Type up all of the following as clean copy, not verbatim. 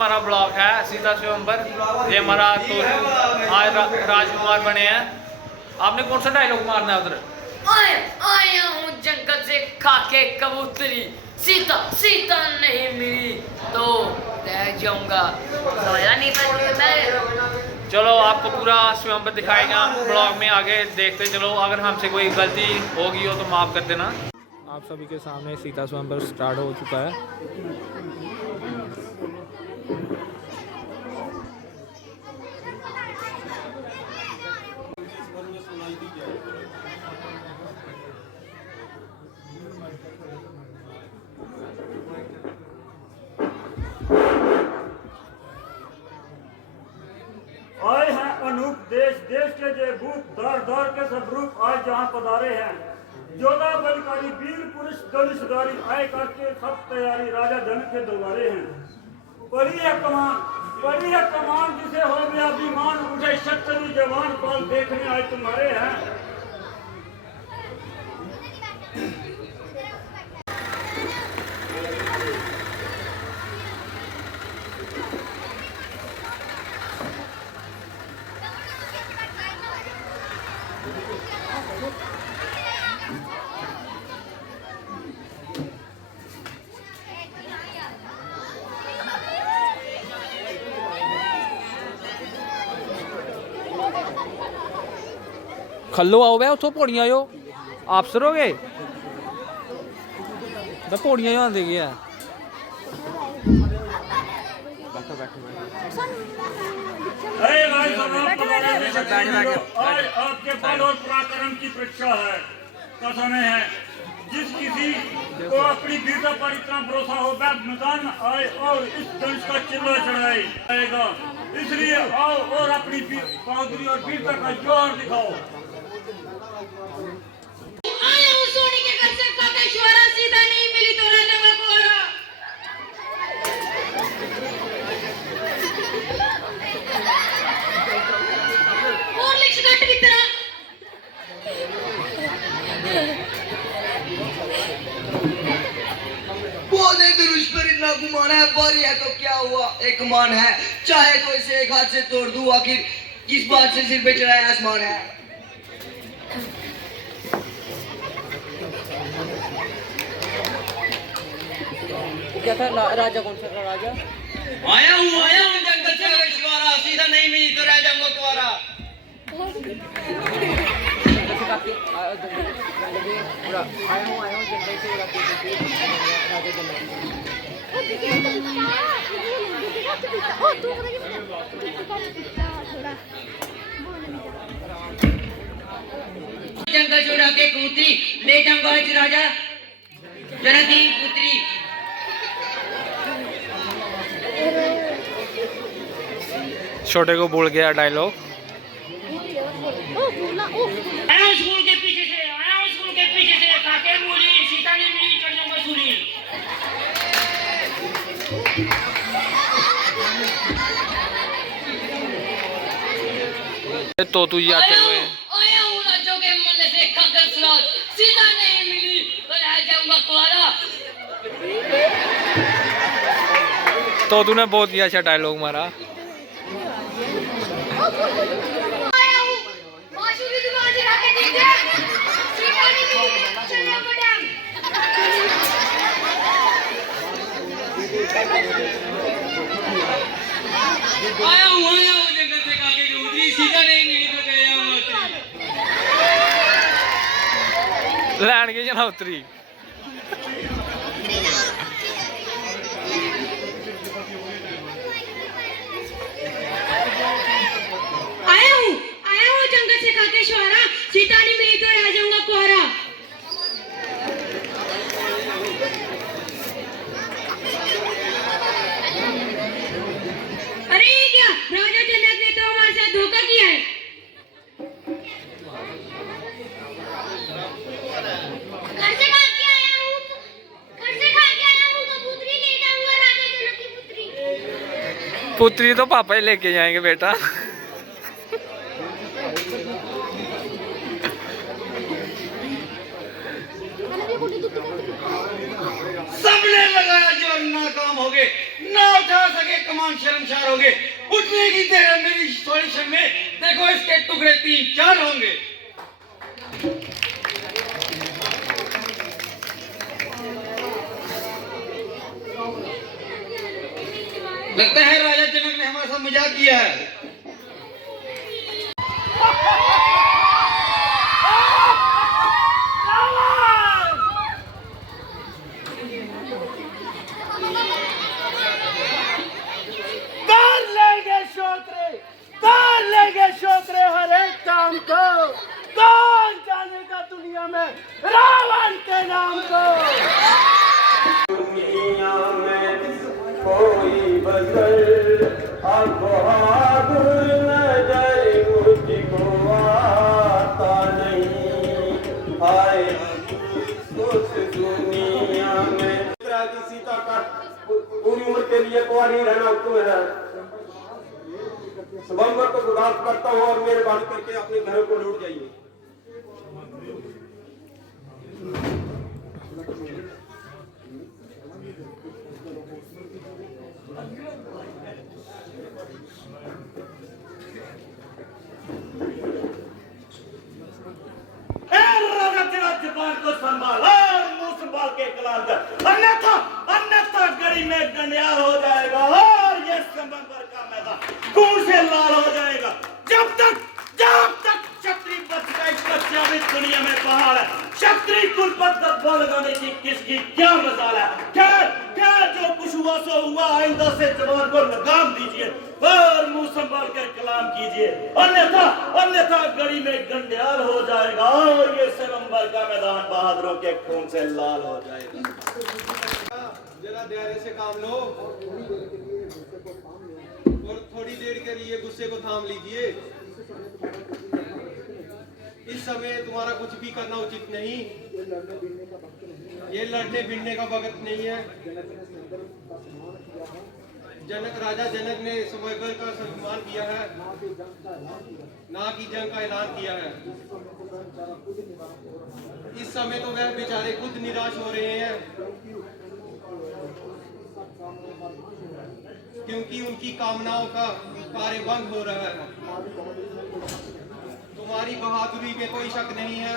हमारा ब्लॉग है सीता स्वयंवर। ये हमारा तो आज राजकुमार बने हैं। आपने कौन सा डायलॉग मारना है उधर? आया हूँ जंगल से खाके कबूतरी, सीता सीता नहीं मिली तो रह जाऊंगा। नहीं चलो आपको पूरा स्वयंवर दिखाएंगे हम ब्लॉग में, आगे देखते चलो। अगर हमसे कोई गलती होगी हो तो माफ़ कर देना। आप सभी के सामने सीता स्वयंवर स्टार्ट हो चुका है। आए हैं अनूप देश देश के जे भूप दर दर के सब रूप आज जहाँ पधारे हैं। योद्धा बलकारी वीर पुरुष धनुषधारी आए करके सब तैयारी राजा जन के दरबारे हैं। पड़ी है कमान जिसे हो गया अभिमान, उठे शक्ति जवान पल देखने आए तुम्हारे हैं। खल्लो आओ बे उतो पौड़ियां आयो अफसर हो गए बे पौड़ियां जो आंदे गया। आज आपके बल और पराक्रम की परीक्षा है का समय है। जिस किसी को अपनी वीरता पर इतना भरोसा हो वह मैदान आए और इस धनुष का चिल्ला चढ़ाए आएगा। इसलिए आओ और अपनी बहादुरी और वीरता का जोर दिखाओ। आया हूँ सोनी के घर से खाके श्वारा, सीता नहीं मिली तो रह जाऊंगा कुंवारा। और लिख सकट की तरह बोले धनुष पर इतना गुमान है, बारी है तो क्या हुआ, एक मान है, चाहे तो इसे एक हाथ से तोड़ दूं, आखिर किस बात से सिर पे चढ़ाया आसमान है। क्या था राजा? कौन सा था राजा? आया हूँ जंगल से मछुआरा, सीधा नहीं मिली तो रह जाऊंगा कुंवारा। आया हूँ जंगल से राजा जंगल छोड़ा के कबूतरी ले जाऊंगा राजा जनक की पुत्री। छोटे को बोल गया डायलॉग। आया हूँ स्कूल के पीछे से काके मूली, सीता नहीं मिली चढ़ जाऊंगा सूली। तो तू आते हुए आया हूँ राजों के मल्ले से खाकर सराज, सीता नहीं मिली तो रह जाऊंगा कुंवारा। तो तूने बहुत ही अच्छा डायलॉग मारा। आया हूँ बांसुरी दुकान से खाके दीजिए, सीता नहीं मिली चलना पड़ा। आया हूँ जंगल से काके कबूतरी, सीधा नहीं मिली तो कह जाऊंगा। लैंड के जना उतरी। आया हूँ जंगल से खाके श्वारा, सीता नहीं मिली तो रह जाऊंगा कुंवारा। अरे ये क्या, राजा जनक ने तो हमारे साथ धोखा किया है। घर से खा के आया हूँ कबूतरी ले जाऊंगा राजा जनक की पुत्री। पुत्री तो पापा ही लेके जाएंगे बेटा। सबने लगाया जो नाकाम हो गए। ना उठा सके कमान शर्मसार होंगे। उठने की देर है मेरी सॉल्यूशन में, देखो इसके टुकड़े 3-4 होंगे। लगता है राजा जनक ने हमारे साथ मजाक किया है। कर लेंगे शोत्रे हर एक काम को, कौन जानेगा दुनिया में रावण के नाम को। दुनिया में कोई बदल अब बहादुर नजर मुझको आता नहीं, आए उस दुनिया में सीता का पूरी उम्र के लिए कुंवारी रहना क्यों है। नवंबर को गुजारिश करता हूँ और मेहरबानी करके अपने घरों को लौट जाइए। जुबान को संभाल और मुंह संभाल के कलाम कर, अन्यथा अन्यथा गली में गंडियार हो जाएगा और ये समंदर का मैदान खून से लाल हो जाएगा। जब तक क्षत्रिय बचता इस दुनिया में पहाड़ है, क्षत्रिय कुल पर दबा लगाने की किसकी क्या मजाल है। खैर जो कुछ हुआ सो हुआ, आइंदा से जबान को लगाम दीजिए और मुंह संभाल कर कलाम कीजिए, अन्यथा गली में गंडियार हो जाएगा और ये सितंबर का मैदान बहादुरों के खून से लाल हो जाएगा। जरा धैर्य से काम लो और थोड़ी देर के लिए गुस्से को थाम लीजिए। इस समय तुम्हारा कुछ भी करना उचित नहीं, ये लड़ने भिड़ने का वक्त नहीं है। राजा जनक ने स्वयंवर का सम्मान किया है, ना कि जंग का ऐलान किया है। इस समय तो वह बेचारे खुद निराश हो रहे हैं, क्योंकि उनकी कामनाओं का कार्यभंग हो रहा है। तुम्हारी बहादुरी में कोई शक नहीं है।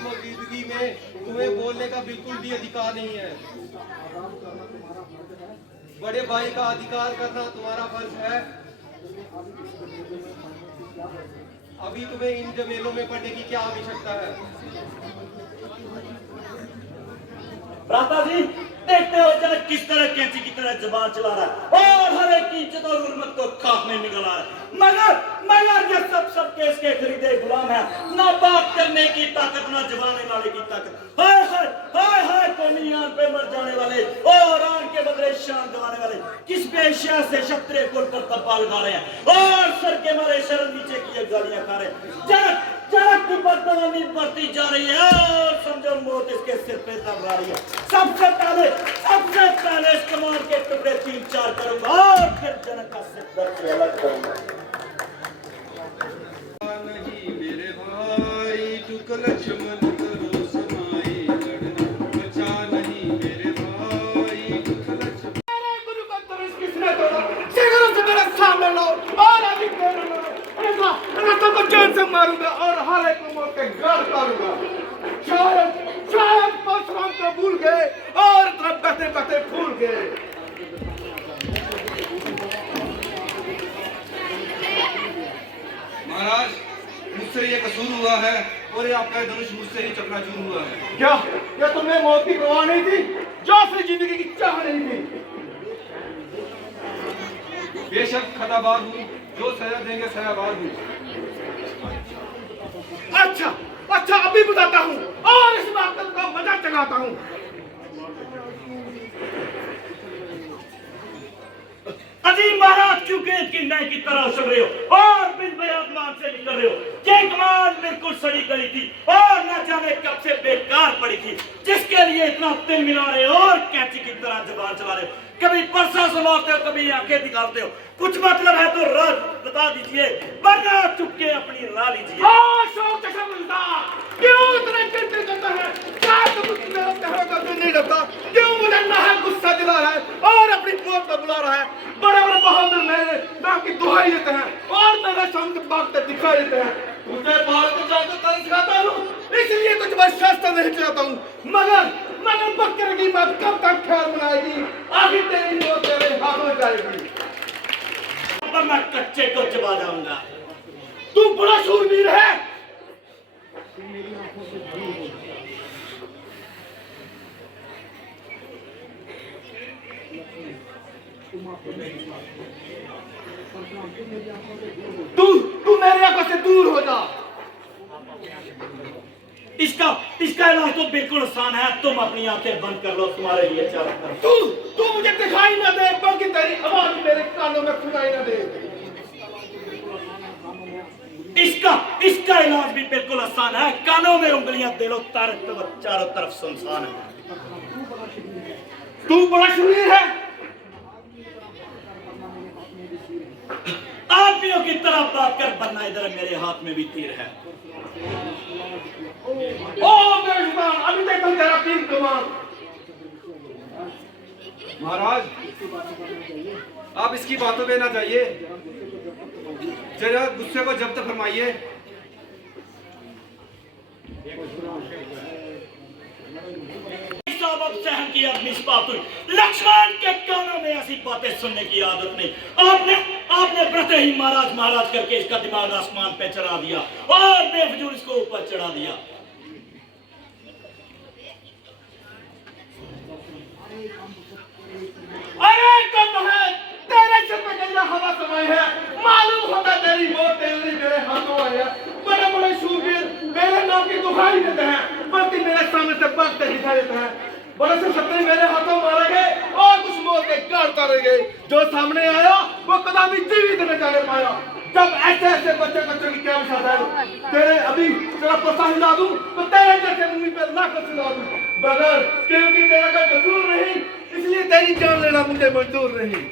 मौजूदगी में तुम्हें बोलने का बिल्कुल भी अधिकार नहीं है। बड़े भाई का अधिकार करना तुम्हारा फर्ज है। अभी तुम्हें इन जमेलों में पड़ने की क्या आवश्यकता है। भ्राता जी देखते हो जनक किस तरह कैंची की तरह जबान चला रहा है और हर एक की इज्जत और हुर्मत को खाक में निगला है। मगर ये सब इसके खरीदे गुलाम है, ना बात करने की ताकत ना जबाने वाले की ताकत। हाय हाय हाय कौमी आन पे मर जाने वाले और आन के बदले शान गवाने वाले किस बेशिया से क्षत्रिय कुल पर तब्बा लगा रहे हैं और सर के मारे शर्म नीचे की गालियां खा रहे हैं। जनक की बदनामी बढ़ती जा रही है और समझो मौत इसके सिर पे तब रही है। सबसे पहले इस कमान के टुकड़े 3-4 करूंगा और फिर जनक का सिर दर्द से अलग करूंगा। नहीं मेरे भाई टुक लक्ष्मण करो समाई लड़ना बचा नहीं मेरे भाई टुक लक्ष्मण। मेरे गुरु का तरस किसने तोड़ा? सिगरों से मेरे सामने लाओ और अभी मेरे लो तो जान से मारूंगा और हर एक को मोड़ के गाड़ डालूंगा। शायद परशुराम को भूल गए और तब बते भूल गए। महाराज मुझसे ये कसूर हुआ है और ये आपका धनुष मुझसे ही चकनाचूर हुआ है। क्या तुमने मौत की परवाह नहीं थी जो फिर जिंदगी की चाह नहीं थी? बेशक खताबाद हूँ, जो सजा देंगे सजाबाद हूँ। अच्छा अभी बताता हूँ और इस बात का मजा चलाता हूँ। अजीम महाराज क्यों गेंद की नए की तरह उछल रहे हो और बिन बयान से निकल रहे हो? ये कमान बिल्कुल सड़ी गई थी और न जाने कब से बेकार पड़ी थी, जिसके लिए इतना तिल मिला रहे हो और कैंची की तरह जुबान चला रहे हो। कभी परसा सुनाते हो, कभी आंखें दिखाते हो। कुछ मतलब है तो राज बता दीजिए, वरना चुपके अपनी राह लीजिए। शौक के समझदार, क्यों इतना चिंतित करता है? क्या तुम मेरा कहने का दिल नहीं डरता? क्यों मुझे नाहक गुस्सा दिला रहा है और अपनी मौत पर बुला रहा है? बड़े बड़े बहादुर मेरे नाम की दुहाई देते हैं और मेरे सामने भागते दिखाई देते हैं। तुझे बाहर को जाकर तंज सिखाता हूँ, इसलिए तुझ पर शास्त्र नहीं चलाता हूँ। मगर बकरे की बात कब तक ख्याल बनाएगी? आखिर तेरी मौत तेरे हाथों जाएगी। पर मैं कच्चे को चबा जाऊंगा। तू बड़ा शूरवीर है। तू मेरी आंखों से दूर हो जा। इसका इलाज तो बिल्कुल आसान है। तुम अपनी आंखें बंद कर लो, तुम्हारे लिए चारों तरफ। तू मुझे दिखाई ना दे, बल्कि तेरी आवाज मेरे कानों में सुनाई ना दे। इसका इलाज भी बिल्कुल आसान है। कानों में उंगलियां दे लो, चारों तरफ सुनसान है। तू बड़ा शूरवीर है। आदमियों की तरह बात कर, वरना इधर मेरे हाथ में भी तीर है। ओ बेजुबान, अभी तक तुम तेरा तीर कमान। महाराज, आप इसकी बातों पे ना जाइए, जरा गुस्से को जब्त फरमाइए। अब सहन की अपनी बात हुई। लक्ष्मण के कानों में ऐसी बातें सुनने की आदत नहीं। आपने व्रत ही महाराज करके इसका दिमाग आसमान पे चढ़ा दिया और बेफजूल इसको ऊपर चढ़ा दिया। अरे कब है तेरे सिर पे गंजा हवा समाई है। मालूम होता तेरी मौत तेरे मेरे हाथों आई है। बड़े बड़े शूरवीर मेरे नाम की दुहाई देते हैं, बल्कि मेरे सामने से भागते दिखाई देते हैं। बड़े से सपने मेरे हाथों मारे गए और कुछ मौत के गाड़ तारे गए। जो सामने आया वो कदापि जीवित न जाने पाया। जब ऐसे बच्चे की क्या विशाल है। तेरे अभी तेरा पता हिला दूं तो तेरे जैसे मुंह पे लाकर सुना दूं, मगर क्योंकि तेरा कोई कसूर नहीं, इसलिए तेरी जान लेना मुझे मंजूर नहीं।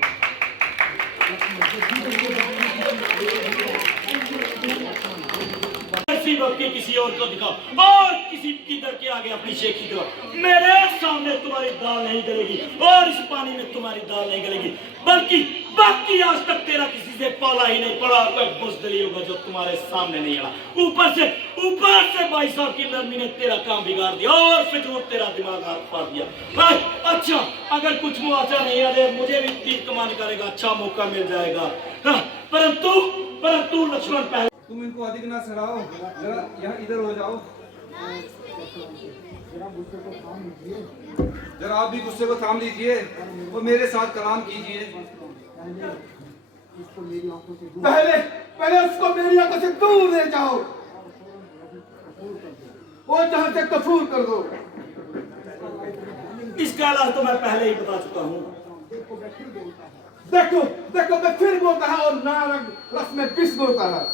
वक्त किसी और को दिखाओ और किसी की दर के आगे अपनी शेखी करो। मेरे सामने तुम्हारी दाल नहीं गलेगी और इस पानी में तुम्हारी दाल नहीं गलेगी, बल्कि बाकी आज तक तेरा किसी से पाला ही नहीं पड़ा। कोई बुज़दिली होगा जो तुम्हारे सामने नहीं आया। ऊपर से भाई साहब की नरमी ने तेरा काम बिगाड़ दिया और फिजूल तेरा दिमाग हाथ फाड़ दिया। अच्छा, अगर कुछ मुआवजा नहीं आ मुझे भी तीर कमान करेगा, अच्छा मौका मिल जाएगा। परंतु लक्ष्मण पहले तुम इनको अधिक ना सड़ाओ, जरा यहाँ इधर हो जाओ। जरा आप भी गुस्से को थाम लीजिए और मेरे साथ कलाम कीजिए। पहले उसको मेरी आंखों से दूर ले जाओ और जहां से कफूर कर दो। इसका इलाज तो मैं पहले ही बता चुका हूँ। देखो मैं फिर बोलता है और नारंग रस में पिस बोलता है।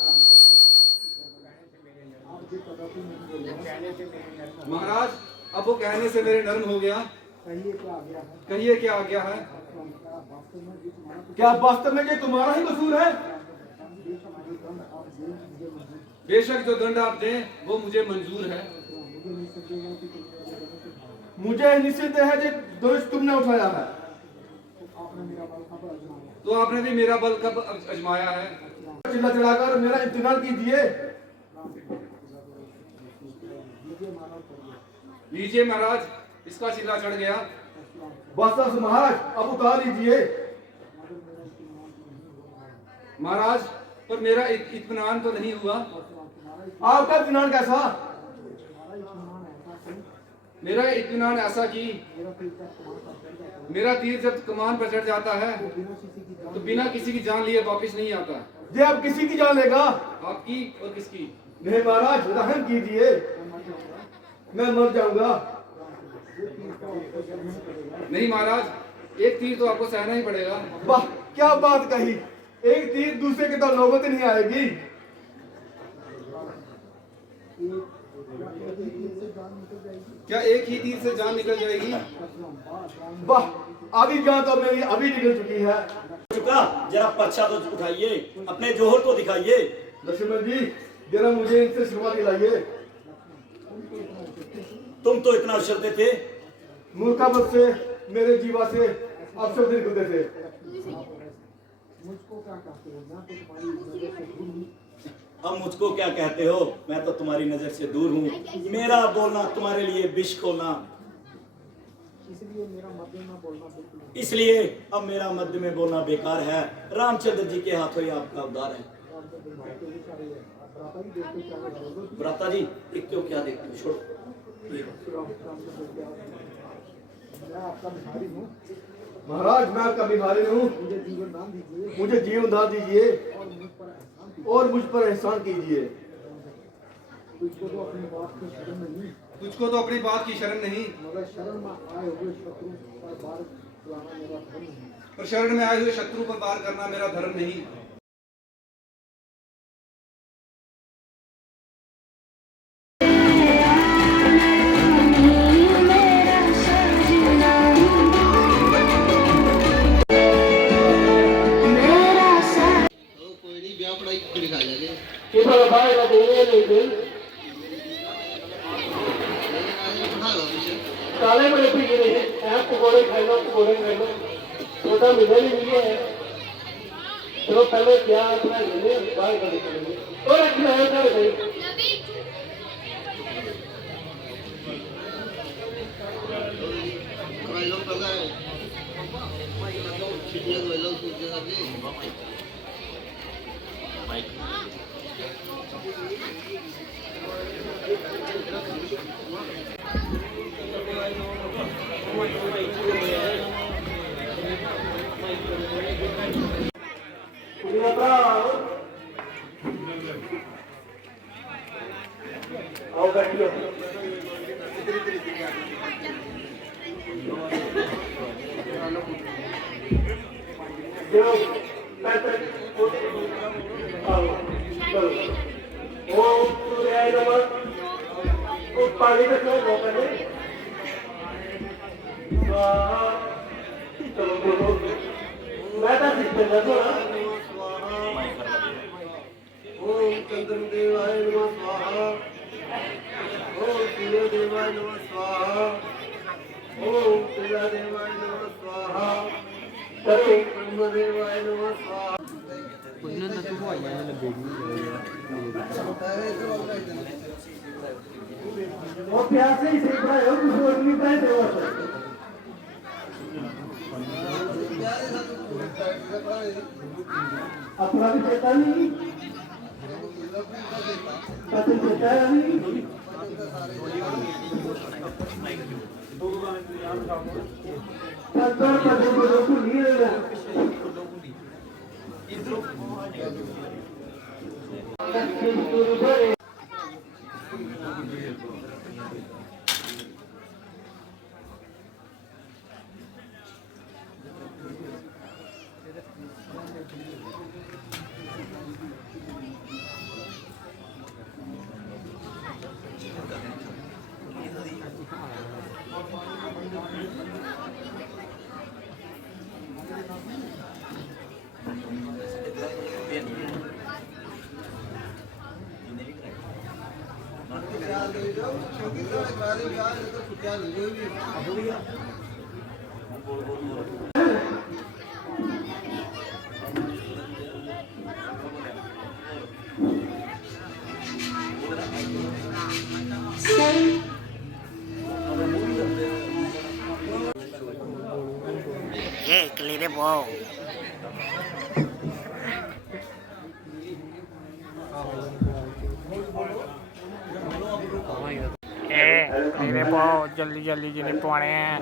महाराज, अब वो कहने से मेरे नर्म हो गया। कहिए क्या आ गया है? क्या वास्तव में ये तुम्हारा ही कसूर है? बेशक जो दंड आप दें वो मुझे मंजूर है। मुझे निश्चित है जो दोष तुमने उठाया है। तो आपने भी मेरा बल कब आजमाया है? चिल्ला चढ़ाकर मेरा इम्तिहान कीजिए। लीजिए महाराज, इसका चिल्ला चढ़ गया। बस महाराज, अब उतार लीजिए। महाराज, पर मेरा इत्मीनान तो नहीं हुआ। आपका इत्मीनान कैसा? मेरा इत्मीनान ऐसा कि मेरा तीर जब कमान पर चढ़ जाता है तो बिना किसी की जान लिए वापस नहीं आता। ये अब किसी की जान लेगा? आपकी और किसकी? नहीं महाराज, रहम कीजिए, मैं मर जाऊंगा। नहीं महाराज, एक तीर तो आपको सहना ही पड़ेगा। वाह, क्या बात कही। एक तीर दूसरे की तो नौबत नहीं आएगी। क्या एक ही तीर से जान निकल जाएगी? वाह, आधी जान तो मेरी अभी निकल चुकी है। चुका, जरा पर्चा तो उठाइए, अपने जोहर तो दिखाइए। लक्ष्मण जी, जरा मुझे इनसे शुरुआत दिलाइए। तुम तो इतना उछलते थे। मूर्खावत से मेरे जीवा से अवसर निकलते थे। अब मुझको क्या कहते हो? मैं तो तुम्हारी नजर से दूर हूँ। मेरा बोलना तुम्हारे लिए विष खोलना, इसलिए अब मेरा मध्य में बोलना बेकार है। रामचंद्र जी के हाथों ही आपका उद्धार है। भ्राता जी, एक क्यों क्या देखते हो? छोड़ो। महाराज, मैं आपका भिखारी हूँ, मुझे जीवन दान दीजिए और मुझ पर एहसान कीजिए। तुझको तो अपनी बात की शर्म नहीं, पर शरण में आए हुए शत्रु पर वार करना मेरा धर्म नहीं। काले बड़े पीके नहीं है, पकौड़े खाई लो, पकौड़े खाई लो, छोटा मिले नहीं मिले है। चलो पहले क्या अपना मिले बाहर कर देंगे और अच्छा है कर गई। आओ बैठिए। पानी में क्यों लो पहले? चलो बोलो, मैं तो सीखने लगा ना। ओम चंद्रदेवाय नमः स्वाहा, ओम सूर्यदेवाय नमः स्वाहा, ओम सूर्यदेवाय नमः स्वाहा, ओम ब्रह्मदेवाय नमः स्वाहा। वो प्यासे ही सीख रहे हो, कुछ और नहीं पाए तो अपना भी चेता नहीं, पता चेता नहीं। संतों का जो नहीं रहेगा। ये क्लियर वाओ मेरे पाओ जल्दी जल्दी जिन्हें पाने हैं।